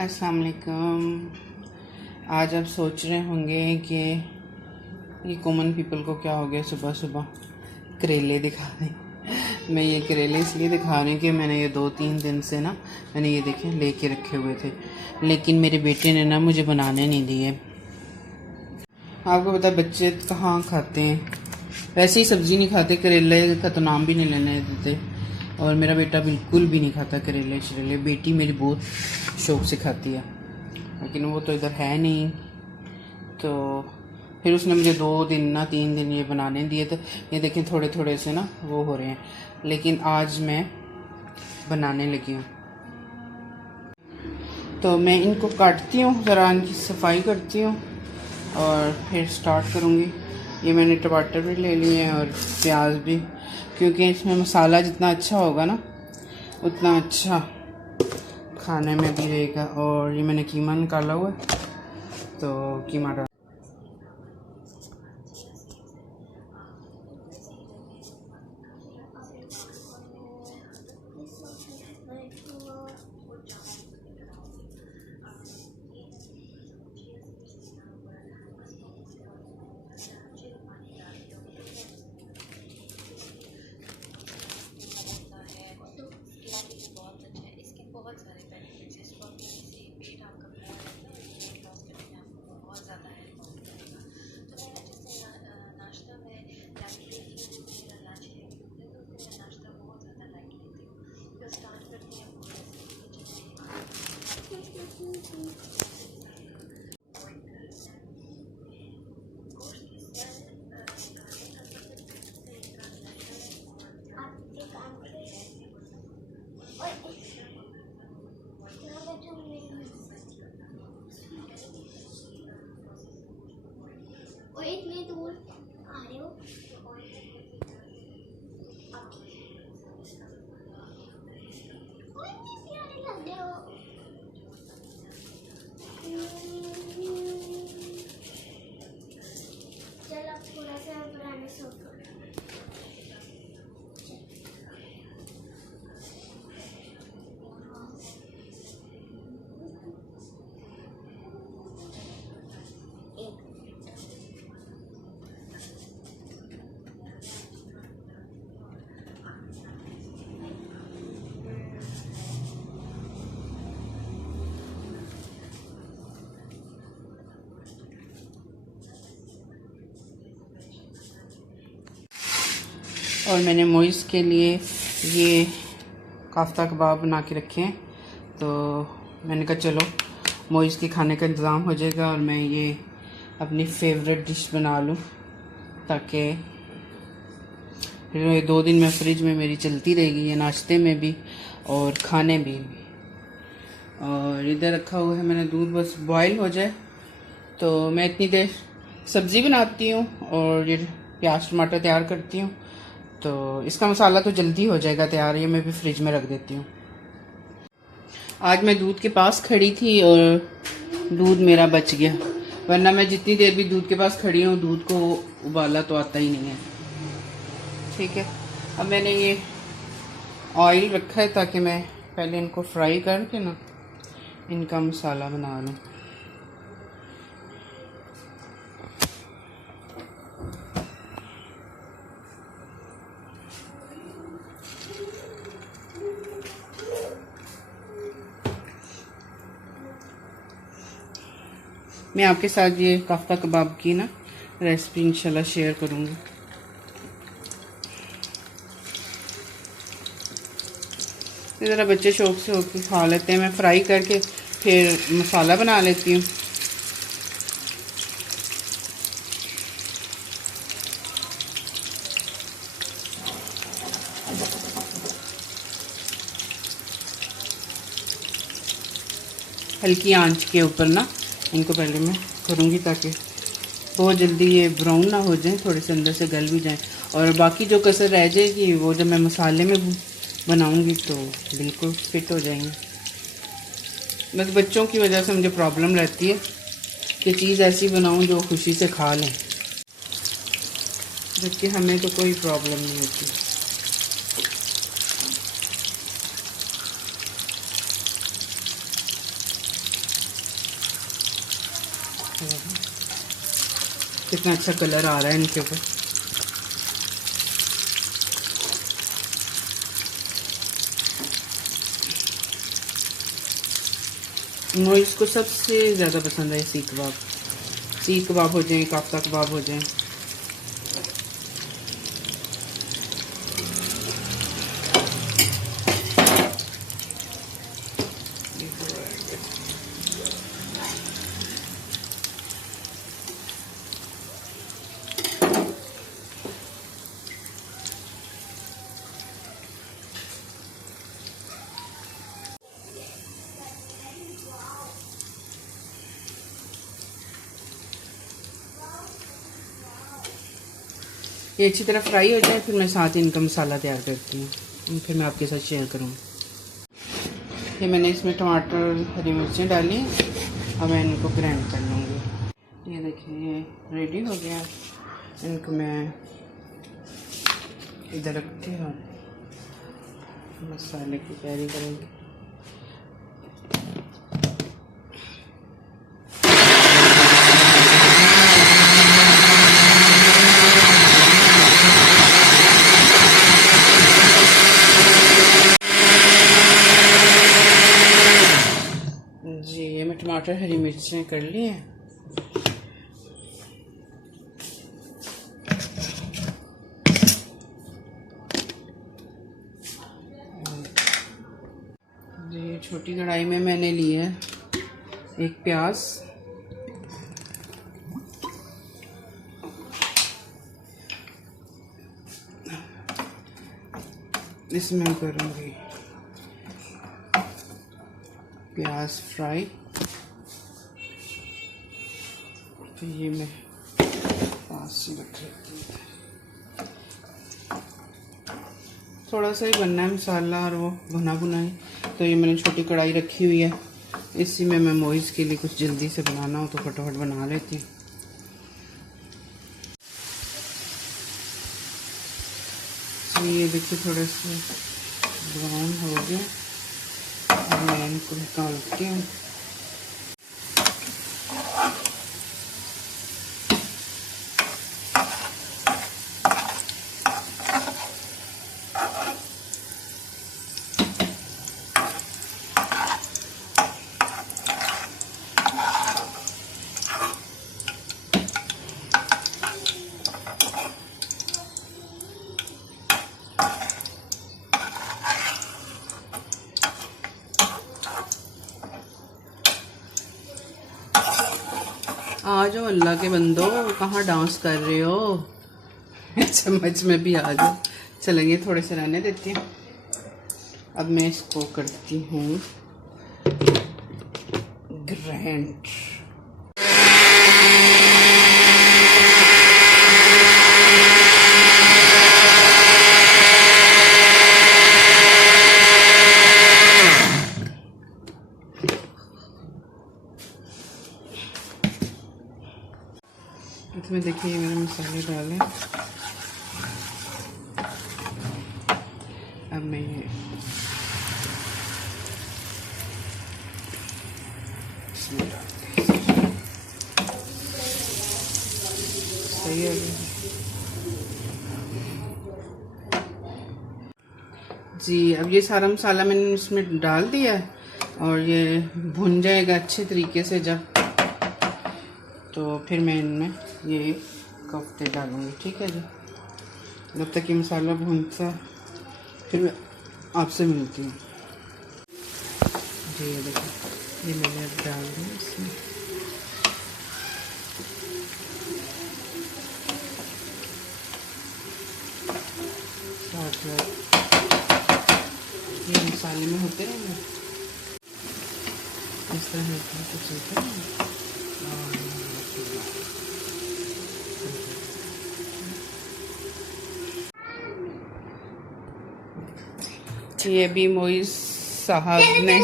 अस्सलाम वालेकुम। आज आप सोच रहे होंगे कि ये कॉमन पीपल को क्या हो गया, सुबह सुबह करेले दिखा रहे। मैं ये करेले इसलिए दिखा रही हूँ कि मैंने ये 2-3 दिन से ना मैंने ये देखे लेके रखे हुए थे, लेकिन मेरे बेटे ने ना मुझे बनाने नहीं दिए। आपको पता है बच्चे कहाँ खाते हैं, वैसे ही सब्ज़ी नहीं खाते, करेले का तो नाम भी नहीं लेने देते। और मेरा बेटा बिल्कुल भी नहीं खाता करेले शरेले। बेटी मेरी बहुत शौक से खाती है, लेकिन वो तो इधर है नहीं। तो फिर उसने मुझे 2 दिन 3 दिन ये बनाने दिए थे। ये देखें थोड़े थोड़े से ना वो हो रहे हैं, लेकिन आज मैं बनाने लगी हूँ। तो मैं इनको काटती हूँ, ज़रा इनकी सफाई करती हूँ और फिर स्टार्ट करूँगी। ये मैंने टमाटर भी ले लिए हैं और प्याज भी, क्योंकि इसमें मसाला जितना अच्छा होगा ना उतना अच्छा खाने में भी रहेगा। और ये मैंने कीमा निकाला हुआ है, तो कीमा डाल और इतने दूर आ रहे हो। चल अब थोड़ा सा बनाने सो। और मैंने मोइस के लिए ये काफ्ता कबाब बना के रखे हैं। तो मैंने कहा चलो मोइस के खाने का इंतज़ाम हो जाएगा और मैं ये अपनी फेवरेट डिश बना लूँ, ताकि फिर ये 2 दिन में फ्रिज में मेरी चलती रहेगी, ये नाश्ते में भी और खाने भी। और इधर रखा हुआ है मैंने दूध, बस बॉयल हो जाए तो मैं इतनी देर सब्ज़ी बनाती हूँ और ये प्याज टमाटर तैयार करती हूँ। तो इसका मसाला तो जल्दी हो जाएगा तैयार, ये मैं भी फ्रिज में रख देती हूँ। आज मैं दूध के पास खड़ी थी और दूध मेरा बच गया, वरना मैं जितनी देर भी दूध के पास खड़ी हूँ दूध को उबाला तो आता ही नहीं है। ठीक है, अब मैंने ये ऑयल रखा है ताकि मैं पहले इनको फ्राई करके ना इनका मसाला बना लूँ। मैं आपके साथ ये काफ्ता कबाब की ना रेसिपी इंशाल्लाह शेयर करूँगी। ज़रा बच्चे शौक से होकर खा लेते हैं, मैं फ्राई करके फिर मसाला बना लेती हूँ। हल्की आंच के ऊपर ना इनको पहले मैं करूँगी, ताकि बहुत जल्दी ये ब्राउन ना हो जाए, थोड़े से अंदर से गल भी जाए। और बाकी जो कसर रह जाएगी वो जब मैं मसाले में बनाऊँगी तो बिल्कुल फिट हो जाएंगे। बस बच्चों की वजह से मुझे प्रॉब्लम रहती है कि चीज़ ऐसी बनाऊँ जो खुशी से खा लें, जबकि हमें तो कोई प्रॉब्लम नहीं होती। कितना अच्छा कलर आ रहा है इनके ऊपर। मोइस को सबसे ज़्यादा पसंद है सीख कबाब। सीख कबाब हो जाए, काफ्ता कबाब हो जाए। ये अच्छी तरह फ्राई हो जाए, फिर मैं साथ ही इनका मसाला तैयार करती हूँ, फिर मैं आपके साथ शेयर करूँगी। ये मैंने इसमें टमाटर, हरी मिर्चें डाली, अब मैं इनको ग्राइंड कर लूँगी। ये देखिए ये रेडी हो गया। इनको मैं इधर रखती हूँ, मसाले की तैयारी करेंगे। जी ये मैं टमाटर, हरी मिर्चें कर ली हैं। जी छोटी कढ़ाई में मैंने ली है एक प्याज, इसमें करूँगी प्याज फ्राई। तो ये मैं पास से रख लेती हूँ। थोड़ा सा ही बनना है मसाला और वो भुना भुना है। तो ये मैंने छोटी कढ़ाई रखी हुई है, इसी में मैं मोइस के लिए कुछ जल्दी से बनाना हो तो फटाफट बना लेती हूँ। तो ये देखिए थोड़ा सा ब्राउन हो गया, मैं इनको निकालती हूँ। आ जाओ अल्लाह के बंदो, कहाँ डांस कर रहे हो? चम्मच में भी आ जाओ। चलेंगे थोड़े से रहने देती हूँ। अब मैं इसको करती हूँ ग्राइंड। इसमें देखिए मैंने मसाले डाले। अब मैं ये इसमें डालती हूँ। सही है जी। अब ये सारा मसाला मैंने इसमें डाल दिया है और ये भुन जाएगा अच्छे तरीके से जब, तो फिर मैं इनमें ये कोफ्ते डालूँगी। ठीक है जी, जब तक ये मसाला भूनता फिर मैं आपसे मिलती हूँ। जी ये देखिए ये मैंने अब डाल दिया इसमें। ये मसाले में होते रहेंगे इस तरह कुछ होता है। ये भी मोइस साहब ने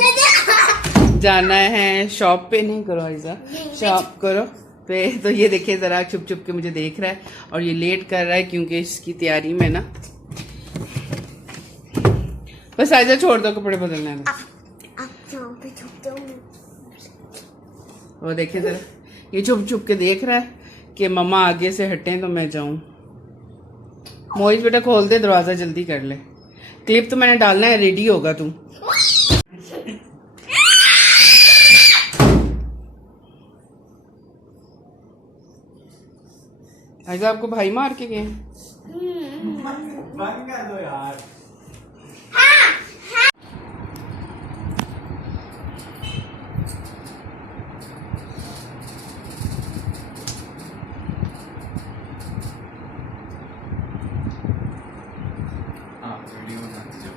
जाना है शॉप पे। नहीं करो ऐसा, शॉप करो पे। तो ये देखिए जरा छुप छुप के मुझे देख रहा है और ये लेट कर रहा है क्योंकि इसकी तैयारी में ना। बस आजा, छोड़ दो कपड़े बदलने में। वो देखिए जरा ये चुप चुप के देख रहा है कि मम्मा आगे से हटें तो मैं जाऊं। मोहित बेटा खोल दे दरवाजा, जल्दी कर ले। क्लिप तो मैंने डालना है, रेडी होगा तू। आज आपको भाई मार के गए? बंद कर दो यार। हाँ, वीडियो बनाते जाओ।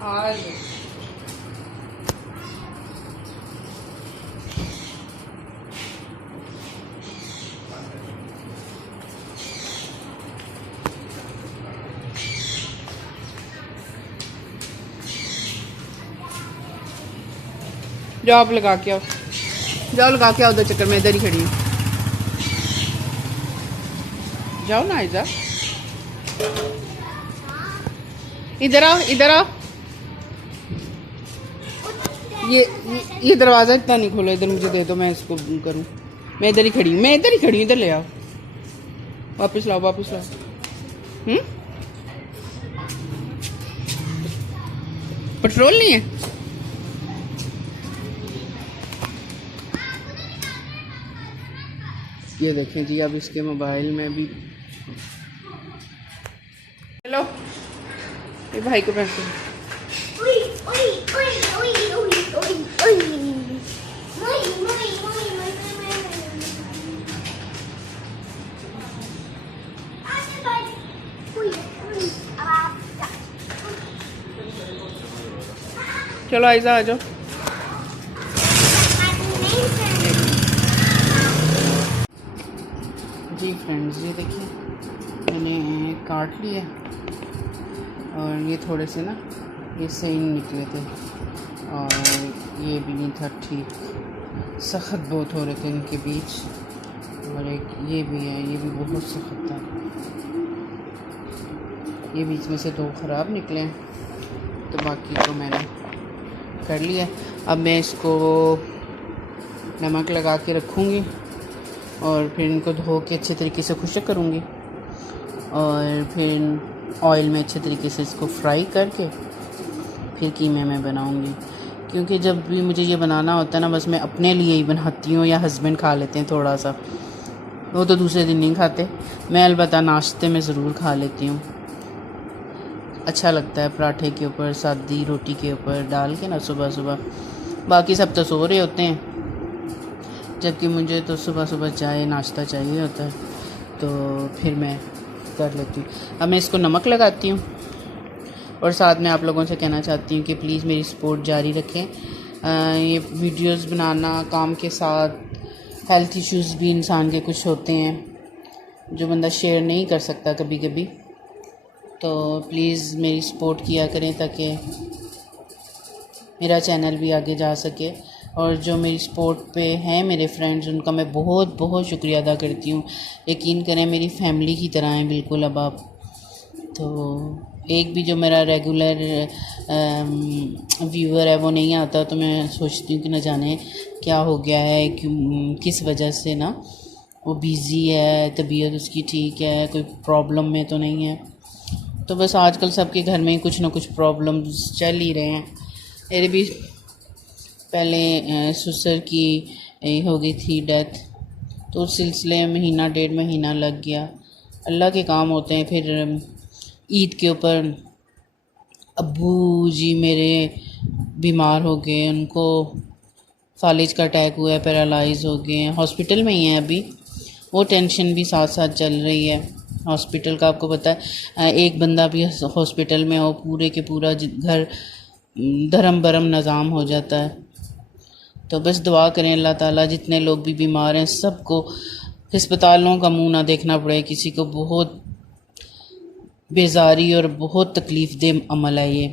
आज जाओ आप लगा के आओ, जाओ लगा के आओ, उधर चक्कर में इधर ही खड़ी हूँ। जाओ ना आयजा, इधर आओ, इधर आओ। ये दरवाजा इतना नहीं खोलो, इधर मुझे दे दो, मैं इसको करूँ। मैं इधर ही खड़ी हूँ, मैं इधर ही खड़ी हूँ, इधर ले आओ। वापस लाओ, वापस लाओ। पेट्रोल नहीं है? ये देखें जी, अब इसके मोबाइल में भी। हेलो, ये भाई को पैसे। चलो आयजा आ जाओ। जी फ्रेंड्स, ये देखिए मैंने काट लिया और ये थोड़े से ना ये सही निकले थे और ये भी नहीं था ठीक, सख्त बहुत हो रहे थे इनके बीच। और एक ये भी है, ये भी बहुत सख्त था। ये बीच में से 2 ख़राब निकले हैं, तो बाकी तो मैंने कर लिया। अब मैं इसको नमक लगा के रखूँगी और फिर इनको धो के अच्छे तरीके से खुश्क करूँगी और फिर ऑयल में अच्छे तरीके से इसको फ्राई करके फिर कीमे में बनाऊँगी। क्योंकि जब भी मुझे ये बनाना होता है ना, बस मैं अपने लिए ही बनाती हूँ या हस्बैंड खा लेते हैं थोड़ा सा, वो तो दूसरे दिन नहीं खाते। मैं अलबत्ता नाश्ते में ज़रूर खा लेती हूँ, अच्छा लगता है पराठे के ऊपर, सादी रोटी के ऊपर डाल के ना सुबह सुबह। बाकी सब तो सो रहे होते हैं, जबकि मुझे तो सुबह सुबह चाय नाश्ता चाहिए होता है, तो फिर मैं कर लेती हूँ। अब मैं इसको नमक लगाती हूँ और साथ में आप लोगों से कहना चाहती हूँ कि प्लीज़ मेरी सपोर्ट जारी रखें। ये वीडियोस बनाना, काम के साथ हेल्थ इश्यूज़ भी इंसान के कुछ होते हैं जो बंदा शेयर नहीं कर सकता कभी कभी, तो प्लीज़ मेरी सपोर्ट किया करें ताकि मेरा चैनल भी आगे जा सके। और जो मेरी सपोर्ट पे हैं मेरे फ्रेंड्स, उनका मैं बहुत बहुत शुक्रिया अदा करती हूँ। यकीन करें मेरी फैमिली की तरह हैं बिल्कुल अब आप। तो एक भी जो मेरा रेगुलर व्यूअर है वो नहीं आता, तो मैं सोचती हूँ कि न जाने क्या हो गया है, किस वजह से ना वो बिज़ी है, तबीयत उसकी ठीक है, कोई प्रॉब्लम में तो नहीं है। तो बस आजकल सबके घर में कुछ ना कुछ प्रॉब्लम्स चल ही रहे हैं। मेरे भी पहले ससुर की हो गई थी डेथ, तो उस सिलसिले में 1.5 महीना लग गया। अल्लाह के काम होते हैं। फिर ईद के ऊपर अब्बू जी मेरे बीमार हो गए, उनको फालिज का अटैक हुआ है, पैरालाइज हो गए हैं, हॉस्पिटल में ही हैं अभी। वो टेंशन भी साथ साथ चल रही है हॉस्पिटल का। आपको पता है एक बंदा भी हॉस्पिटल में हो, पूरे के पूरा घर धर्म बरम निज़ाम हो जाता है। तो बस दुआ करें अल्लाह ताला जितने लोग भी बीमार हैं सबको अस्पतालों का मुंह ना देखना पड़े। किसी को बहुत बेजारी और बहुत तकलीफ़ दे अमल है ये।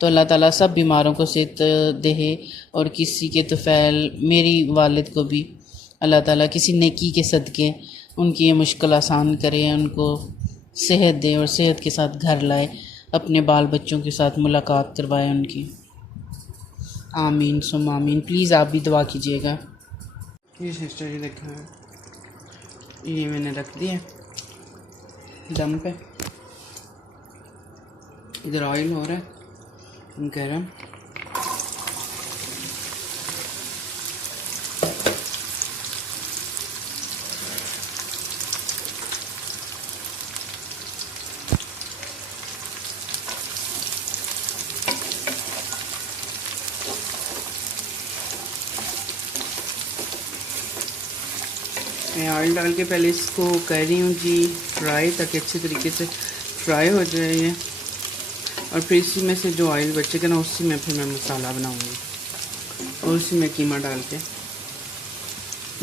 तो अल्लाह ताला सब बीमारों को सेहत दे और किसी के तुफ़ैल मेरी वालिद को भी अल्लाह ताला किसी नेकी के सदक़े उनकी ये मुश्किल आसान करे, उनको सेहत दे और सेहत के साथ घर लाए, अपने बाल बच्चों के साथ मुलाकात करवाए उनकी। आमीन सुम आमीन। प्लीज़ आप भी दुआ कीजिएगा। ये सिस्टर जी देखा ये मैंने रख दिया दम पे। इधर ऑयल हो रहा है गरम। मैं ऑयल डाल के पहले इसको कर रही हूँ जी फ्राई, ताकि अच्छे तरीके से फ्राई हो जाए ये। और फिर इसी में से जो ऑयल बचेगा ना उसी में फिर मैं मसाला बनाऊँगी और उसी में कीमा डाल के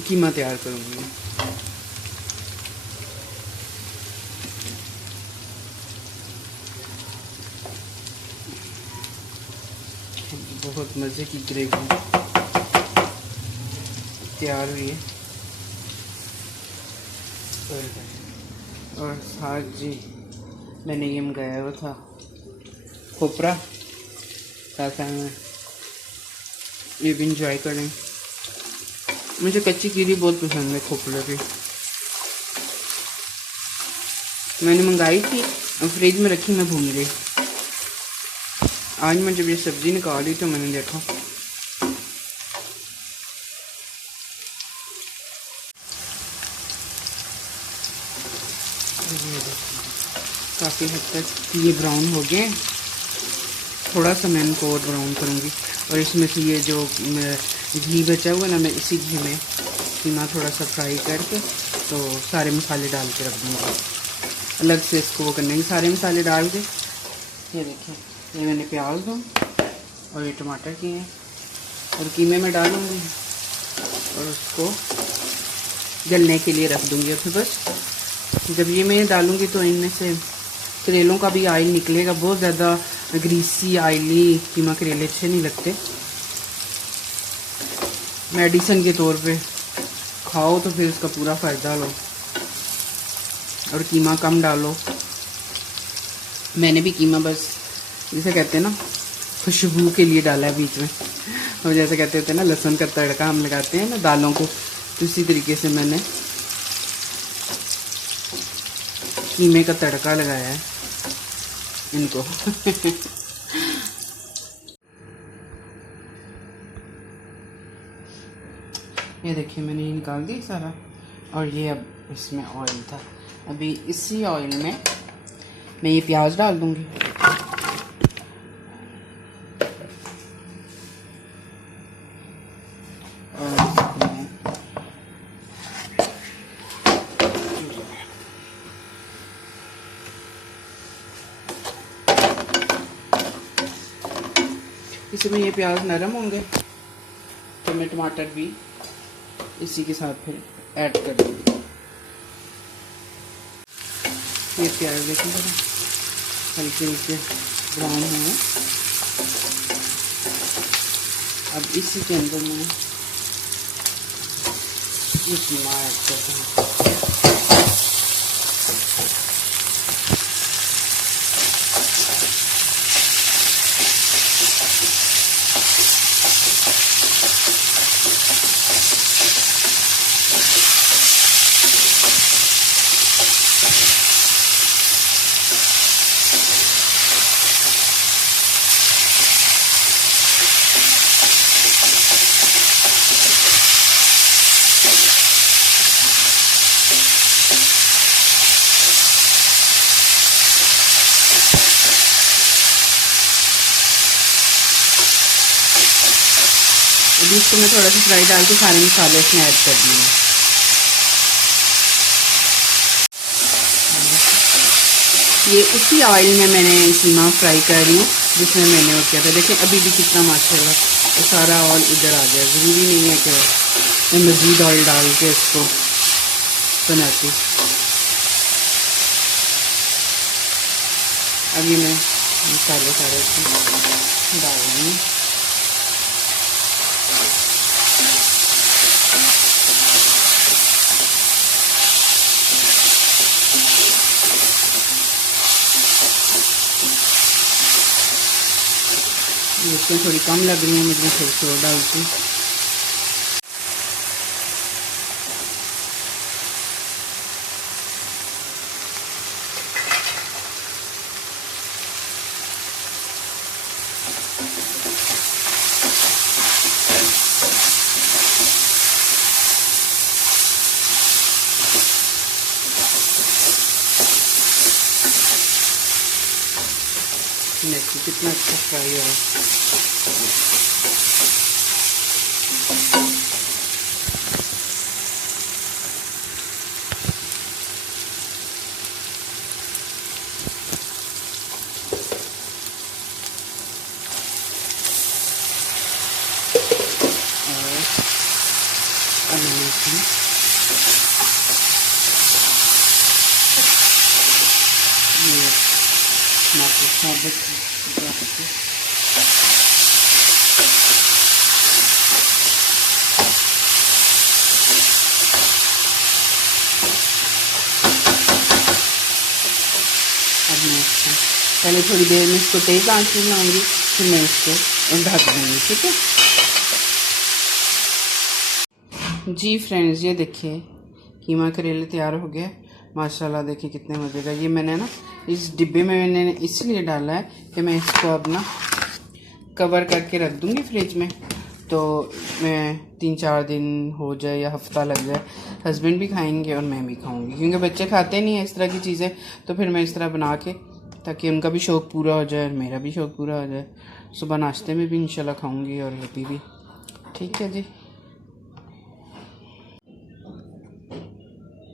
कीमा तैयार करूँगी। बहुत मज़े की ग्रेवी तैयार हुई है। और साथ जी मैंने ये मंगाया हुआ था खोपरा, ताकि मैं ये भी इंजॉय करें। मुझे कच्ची कीरी बहुत पसंद है खोपरे की। मैंने मंगाई थी और फ्रिज में रखी, मैं भूल गई। आज मैं जब ये सब्ज़ी निकाली तो मैंने देखा काफ़ी हद तक ये ब्राउन हो गए। थोड़ा सा मैं इनको और ब्राउन करूँगी और इसमें से ये जो घी बचा हुआ ना मैं इसी घी में कीमा थोड़ा सा फ्राई करके तो सारे मसाले डाल के रख दूँगी। अलग से इसको वो करने के सारे मसाले डाल के। ये देखिए ये मैंने प्याज दूँ और ये टमाटर किए हैं और कीमे में डालूँगी और उसको गलने के लिए रख दूँगी। और फिर बस जब ये मैं डालूँगी तो इनमें से करेलों का भी ऑयल निकलेगा। बहुत ज़्यादा ग्रीसी ऑयली कीमा करेले अच्छे नहीं लगते। मेडिसिन के तौर पे खाओ तो फिर उसका पूरा फ़ायदा लो और कीमा कम डालो। मैंने भी कीमा बस जैसे कहते हैं ना खुशबू के लिए डाला है बीच में, और जैसे कहते होते हैं ना लहसुन का तड़का हम लगाते हैं ना दालों को, तो इसी तरीके से मैंने कीमे का तड़का लगाया है इनको। ये देखिए मैंने ये निकाल दी सारा और ये अब इसमें ऑयल था। अभी इसी ऑयल में मैं ये प्याज डाल दूंगी। इसमें ये प्याज नरम होंगे तो मैं टमाटर भी इसी के साथ फिर ऐड कर दूँगी। ये प्याज देखिए जरा हल्के हल्के ब्राउन हुए। अब इसी के अंदर मैं ये कीमा ऐड करता हूँ। अभी इसको मैं थोड़ा सा फ्राई डाल के सारे मसाले इसमें ऐड कर दिए। ये उसी ऑयल में मैंने कीमा फ्राई कर रही हूँ जिसमें मैंने वो किया था। देखिए अभी भी कितना माशाल्लाह वो सारा ऑयल इधर आ गया। ज़रूरी नहीं है कि मैं मज़ीद ऑयल डाल के इसको बनाती। अभी मैं मसाले सारे डाल रही हूँ। इसमें थोड़ी कम लग रही है मुझे, थोड़ी और डालती हूँ। देखिए कितना अच्छा फ्राई हो रहा है। पहले थोड़ी देर में इसको तेज़ आंच में बनाऊंगी, फिर मैं इसको ढक दूँगी। ठीक है जी फ्रेंड्स, ये देखिए कीमा करेले तैयार हो गया माशाल्लाह। देखिए कितने मज़े का। ये मैंने ना इस डिब्बे में मैंने इसलिए डाला है कि मैं इसको अब ना कवर करके रख दूँगी फ्रिज में, तो मैं 3-4 दिन हो जाए या हफ्ता लग जाए, हस्बैंड भी खाएंगे और मैं भी खाऊंगी, क्योंकि बच्चे खाते नहीं हैं इस तरह की चीज़ें। तो फिर मैं इस तरह बना के, ताकि उनका भी शौक़ पूरा हो जाए और मेरा भी शौक़ पूरा हो जाए। सुबह नाश्ते में भी इंशाल्लाह खाऊंगी और अभी भी। ठीक है जी।